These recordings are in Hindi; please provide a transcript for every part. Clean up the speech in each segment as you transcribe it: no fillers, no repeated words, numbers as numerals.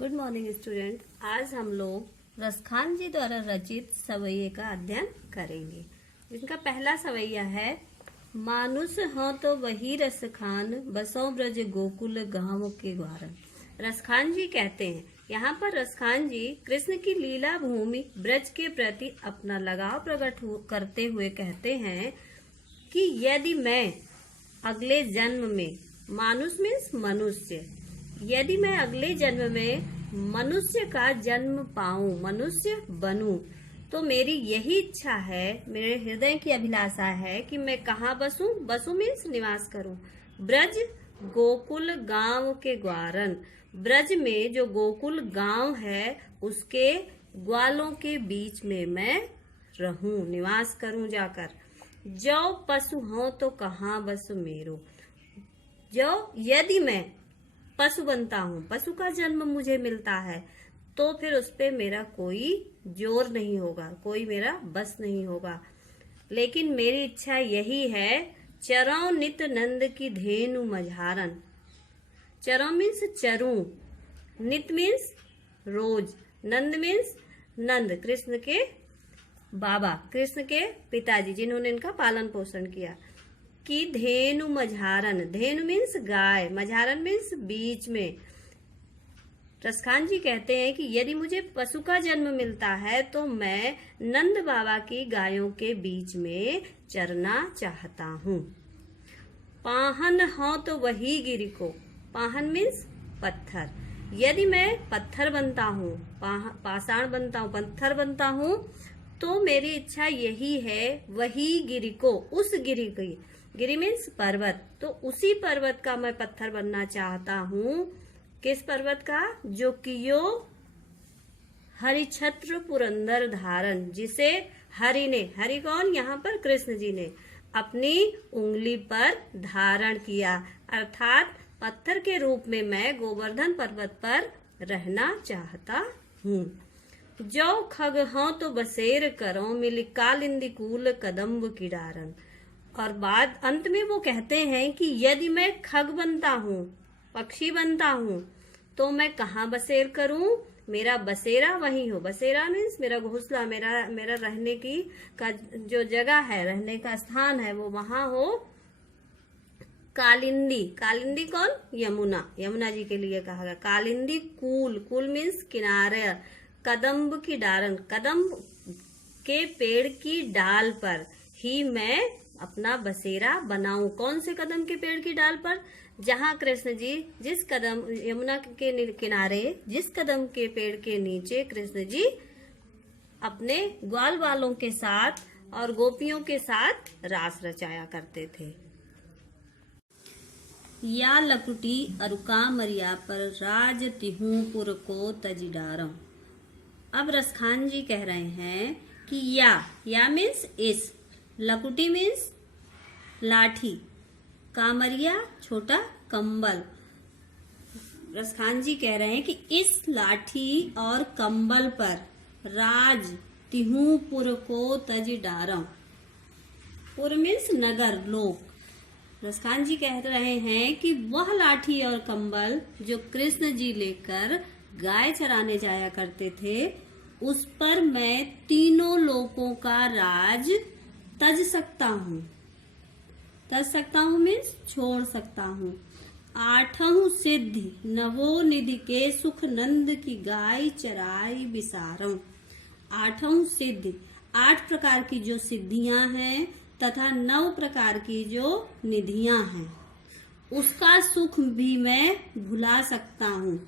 Good morning student. आज हम लोग रसखान जी द्वारा रचित सवैये का अध्ययन करेंगे। जिनका पहला सवैया है, मानुष हो तो वही रसखान, बसों ब्रज गोकुल गाँव के ग्वारन। रसखान जी कहते हैं, यहाँ पर रसखान जी कृष्ण की लीला भूमि ब्रज के प्रति अपना लगाव प्रकट करते हुए कहते हैं कि यदि मैं अगले जन्म में, मानुष मीन्स मनुष्य, यदि मैं अगले जन्म में मनुष्य का जन्म पाऊं, मनुष्य बनूं, तो मेरी यही इच्छा है, मेरे हृदय की अभिलाषा है कि मैं कहाँ बसूं। बसूं मीन्स निवास करूं। ब्रज गोकुल गांव के ग्वारन, ब्रज में जो गोकुल गांव है उसके ग्वालों के बीच में मैं रहूं, निवास करूं जाकर। जो पशु हो तो कहाँ बस मेरो, जो यदि मैं पशु बनता हूँ, पशु का जन्म मुझे मिलता है, तो फिर उस पे मेरा कोई जोर नहीं होगा, कोई मेरा बस नहीं होगा। लेकिन मेरी इच्छा यही है, चरौ नित नंद की धेनु मझारन। चरौ मीन्स चरूं, नित मीन्स रोज, नंद मीन्स नंद, कृष्ण के बाबा, कृष्ण के पिताजी जिन्होंने इनका पालन पोषण किया। कि धेनु मझारन, धेनु मीन्स गाय, मझारन मीन्स बीच में। रसखान जी कहते हैं कि यदि मुझे पशु का जन्म मिलता है तो मैं नंद बाबा की गायों के बीच में चरना चाहता हूँ। पाहन हो तो वही गिरी को, पाहन मीन्स पत्थर, यदि मैं पत्थर बनता हूँ, पाषाण बनता हूँ, पत्थर बनता हूँ, तो मेरी इच्छा यही है, वही गिरी को, उस गिरी की, गिरी मीन्स पर्वत, तो उसी पर्वत का मैं पत्थर बनना चाहता हूँ। किस पर्वत का? जो कियो हरिछत्र पुरंदर धारण, जिसे हरि ने, हरि कौन? यहाँ पर कृष्ण जी ने अपनी उंगली पर धारण किया, अर्थात पत्थर के रूप में मैं गोवर्धन पर्वत पर रहना चाहता हूँ। जो खग हो तो बसेर करो, मिली कालिंदी कूल कदम्ब की डारन। और बाद अंत में वो कहते हैं कि यदि मैं खग बनता हूँ, पक्षी बनता हूँ, तो मैं कहाँ बसेर करूँ? मेरा बसेरा वही हो, बसेरा मीन्स मेरा घोंसला, मेरा रहने की का जो जगह है, रहने का स्थान है, वो वहां हो कालिंदी। कालिंदी कौन? यमुना, यमुना जी के लिए कहा गया। कालिंदी कूल, कूल मीन्स किनारे, कदम्ब की डारन, कदम्ब के पेड़ की डाल पर ही मैं अपना बसेरा बनाऊं। कौन से कदम के पेड़ की डाल पर? जहां कृष्ण जी जिस कदम, यमुना के किनारे जिस कदम के पेड़ के नीचे कृष्ण जी अपने ग्वाल वालों के साथ और गोपियों के साथ रास रचाया करते थे। या लकुटी अरुका मरिया पर राज तिहू पुर को तजिडारम। अब रसखान जी कह रहे हैं कि या मीन्स इस, लकुटी मीन्स लाठी, कामरिया छोटा कंबल। रसखान जी कह रहे हैं कि इस लाठी और कंबल पर राज तिहू पुर को तज डारम। पुर मीन्स नगर, लोक। रसखान जी कह रहे हैं कि वह लाठी और कंबल जो कृष्ण जी लेकर गाय चराने जाया करते थे, उस पर मैं तीनों लोकों का राज तज सकता हूँ। तज सकता हूँ मीन्स छोड़ सकता हूँ। आठों सिद्धि नवो निधि के सुख नंद की गाय चराई बिसारम। आठों सिद्धि, 8 प्रकार की जो सिद्धियां हैं तथा 9 प्रकार की जो निधियां हैं, उसका सुख भी मैं भुला सकता हूँ।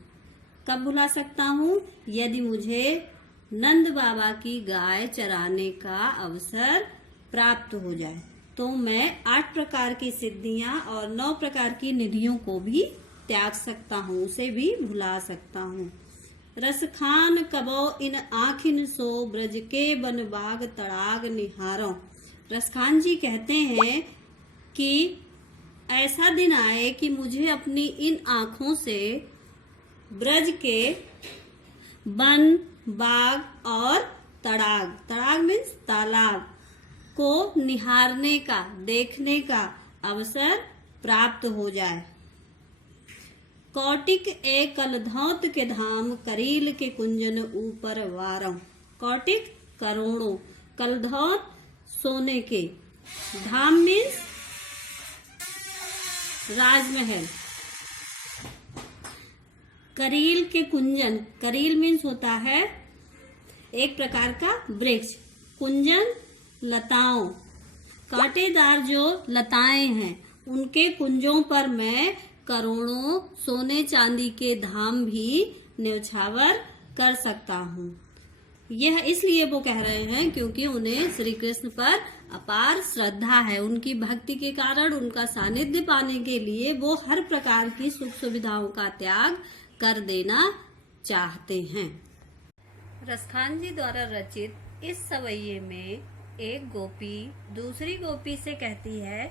कब भुला सकता हूँ? यदि मुझे नंद बाबा की गाय चराने का अवसर प्राप्त हो जाए, तो मैं 8 प्रकार की सिद्धियां और 9 प्रकार की निधियों को भी त्याग सकता हूँ, उसे भी भुला सकता हूँ। रसखान कबो इन आखिन सो ब्रज के बन बाग तड़ाग निहारो। रसखान जी कहते हैं कि ऐसा दिन आए कि मुझे अपनी इन आँखों से ब्रज के वन, बाग और तड़ाग, तड़ाग मीन्स तालाब को निहारने का, देखने का अवसर प्राप्त हो जाए। कौटिक ए कलधौत के धाम, करील के कुंजन ऊपर वारम। कौटिक करोड़ों, कलधौत सोने के, धाम मीन्स राजमहल, करील के कुंजन, करील मीन्स होता है एक प्रकार का वृक्ष, कुंजन लताओं, कांटेदार जो लताएं हैं उनके कुंजों पर मैं करोड़ों सोने चांदी के धाम भी न्यौछावर कर सकता हूँ। यह इसलिए वो कह रहे हैं क्योंकि उन्हें श्री कृष्ण पर अपार श्रद्धा है। उनकी भक्ति के कारण, उनका सानिध्य पाने के लिए वो हर प्रकार की सुख सुविधाओं का त्याग कर देना चाहते हैं। रसखान जी द्वारा रचित इस सवैये में एक गोपी दूसरी गोपी से कहती है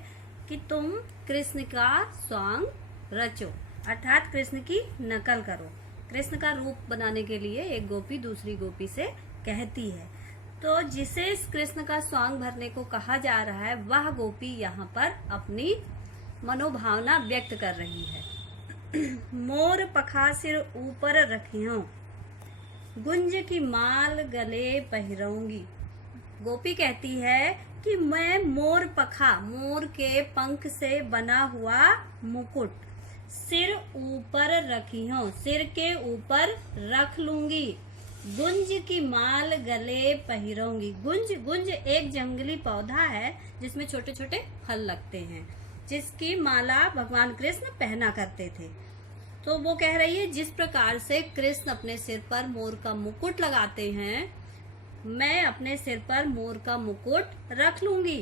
कि तुम कृष्ण का स्वांग रचो, अर्थात कृष्ण की नकल करो। कृष्ण का रूप बनाने के लिए एक गोपी दूसरी गोपी से कहती है। तो जिसे इस कृष्ण का स्वांग भरने को कहा जा रहा है, वह गोपी यहाँ पर अपनी मनोभावना व्यक्त कर रही है। मोर पखा सिर ऊपर रखियों, गुंज की माल गले पहिरऊंगी। गोपी कहती है कि मैं मोर पखा, मोर के पंख से बना हुआ मुकुट सिर ऊपर रखी हूँ, सिर के ऊपर रख लूंगी। गुंज की माल गले पहिरऊंगी। गुंज, गुंज एक जंगली पौधा है जिसमें छोटे छोटे फल लगते हैं, जिसकी माला भगवान कृष्ण पहना करते थे। तो वो कह रही है जिस प्रकार से कृष्ण अपने सिर पर मोर का मुकुट लगाते हैं, मैं अपने सिर पर मोर का मुकुट रख लूंगी।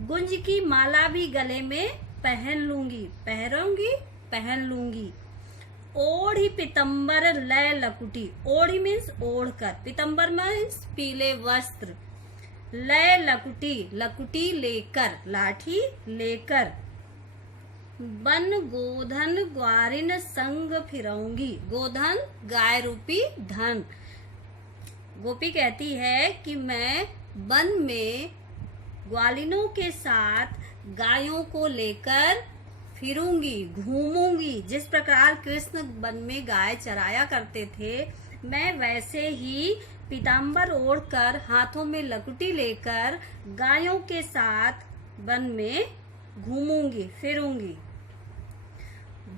गुंज की माला भी गले में पहन लूंगी, पहनूंगी, पहन लूंगी। ओढ़ी पितंबर लय लकुटी, ओढ़ी मीन्स ओढ़कर, पितंबर मीन्स पीले वस्त्र, लय लकुटी, लकुटी लेकर, लाठी लेकर। बन गोधन ग्वारिन संग फिरऊंगी, गोधन गाय रूपी धन। गोपी कहती है कि मैं वन में ग्वालिनों के साथ गायों को लेकर फिरूंगी, घूमूंगी। जिस प्रकार कृष्ण वन में गाय चराया करते थे, मैं वैसे ही पीताम्बर ओढ़कर, हाथों में लकुटी लेकर गायों के साथ वन में घूमूंगी, फिरूंगी।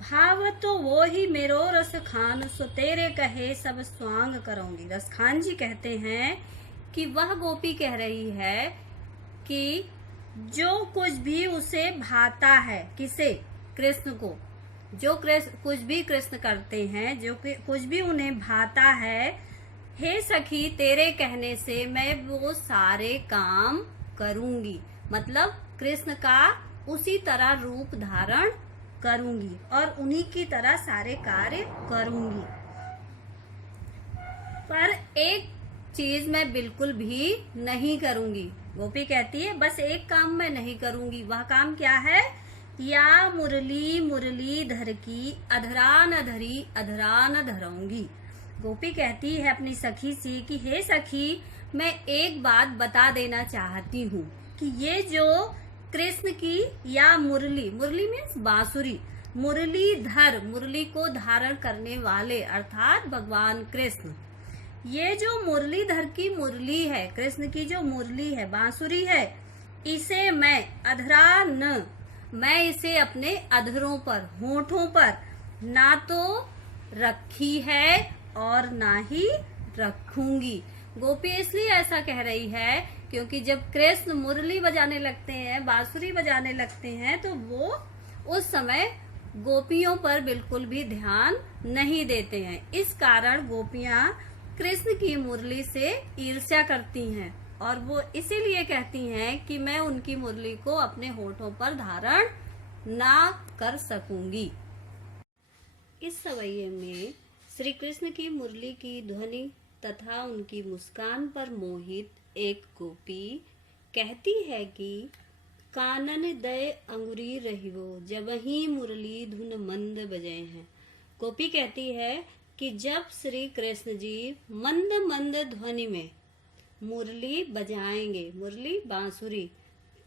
भाव तो वो ही मेरो रस खान, सो तेरे कहे सब स्वांग करूंगी। रसखान जी कहते हैं कि वह गोपी कह रही है कि जो कुछ भी उसे भाता है, किसे? कृष्ण को। जो कुछ भी कृष्ण करते हैं, जो कुछ भी उन्हें भाता है, हे सखी तेरे कहने से मैं वो सारे काम करूंगी। मतलब कृष्ण का उसी तरह रूप धारण करूंगी और उन्हीं की तरह सारे कार्य करूंगी। पर एक चीज मैं बिल्कुल भी नहीं करूंगी। गोपी कहती है बस एक काम मैं नहीं करूंगी। वह काम क्या है? या मुरली मुरली धर की, अधरा न धरी अधरा न धरूंगी। गोपी कहती है अपनी सखी से कि हे सखी, मैं एक बात बता देना चाहती हूँ कि ये जो कृष्ण की या मुरली, मुरली मीन्स बांसुरी, मुरलीधर, मुरली को धारण करने वाले अर्थात भगवान कृष्ण, ये जो मुरलीधर की मुरली है, कृष्ण की जो मुरली है, बांसुरी है, इसे मैं अधरा न, मैं इसे अपने अधरों पर, होठों पर ना तो रखी है और ना ही रखूंगी। गोपी इसलिए ऐसा कह रही है क्योंकि जब कृष्ण मुरली बजाने लगते हैं, बांसुरी बजाने लगते हैं, तो वो उस समय गोपियों पर बिल्कुल भी ध्यान नहीं देते हैं। इस कारण गोपियां कृष्ण की मुरली से ईर्ष्या करती हैं और वो इसीलिए कहती हैं कि मैं उनकी मुरली को अपने होठों पर धारण ना कर सकूंगी। इस सवैये में श्री कृष्ण की मुरली की ध्वनि तथा उनकी मुस्कान पर मोहित एक गोपी कहती है कि कानन दय अंगुरी रहिवो, जबहि मुरली धुन मंद बजे हैं। गोपी कहती है कि जब श्री कृष्ण जी मंद मंद ध्वनि में मुरली बजाएंगे, मुरली बांसुरी,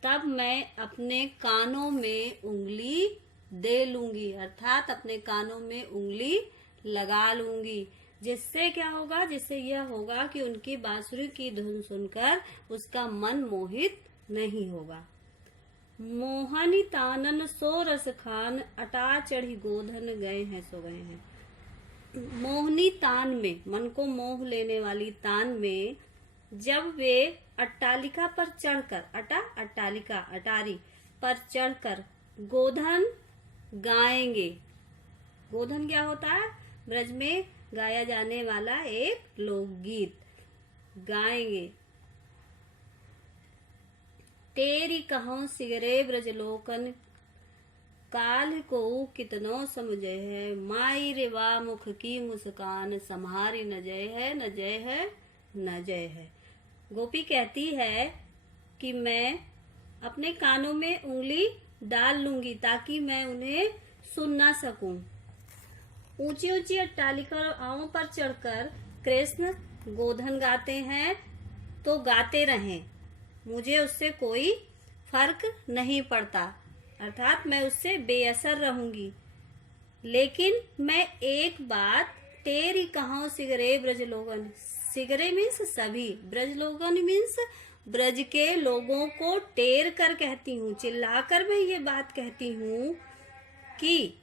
तब मैं अपने कानों में उंगली दे लूंगी, अर्थात अपने कानों में उंगली लगा लूंगी। जिससे क्या होगा, जिससे यह होगा कि उनकी बांसुरी की धुन सुनकर उसका मन मोहित नहीं होगा। मोहनी तानन सो रस खान, अटा चढ़ी गोधन गए हैं सो गए हैं। मोहनी तान में, मन को मोह लेने वाली तान में जब वे अट्टालिका पर चढ़कर, अट्टालिका अटारी पर चढ़कर गोधन गाएंगे। गोधन क्या होता है? ब्रज में गाया जाने वाला एक लोकगीत गाएंगे। तेरी कहो सिगरे ब्रजलोकन, काल को कितनो समझे है, माई रे वा मुख की मुस्कान, सम्हारी न जय है न जय है न जय है। गोपी कहती है कि मैं अपने कानों में उंगली डाल लूंगी ताकि मैं उन्हें सुन ना सकूं। ऊंची ऊंची अट्टालिकाओं पर चढ़कर कृष्ण गोधन गाते हैं तो गाते रहें, मुझे उससे कोई फर्क नहीं पड़ता, अर्थात मैं उससे बेअसर रहूंगी। लेकिन मैं एक बात, तेरी कहां सिगरे ब्रजलोगन, सिगरे मीन्स सभी, ब्रजलोगन मीन्स ब्रज के लोगों को टेर कर कहती हूँ, चिल्लाकर मैं ये बात कहती हूँ कि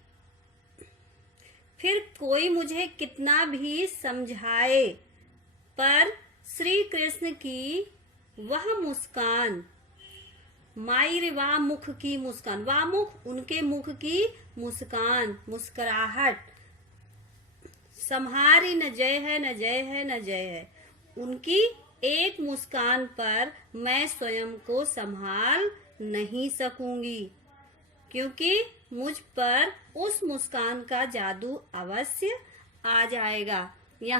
फिर कोई मुझे कितना भी समझाए, पर श्री कृष्ण की वह मुस्कान, माई रे वाह मुख की मुस्कान, वाह मुख उनके मुख की मुस्कान, मुस्कुराहट, सम्हारी न जय है न जय है न जय है, उनकी एक मुस्कान पर मैं स्वयं को संभाल नहीं सकूंगी, क्योंकि मुझ पर उस मुस्कान का जादू अवश्य आ जाएगा। यहाँ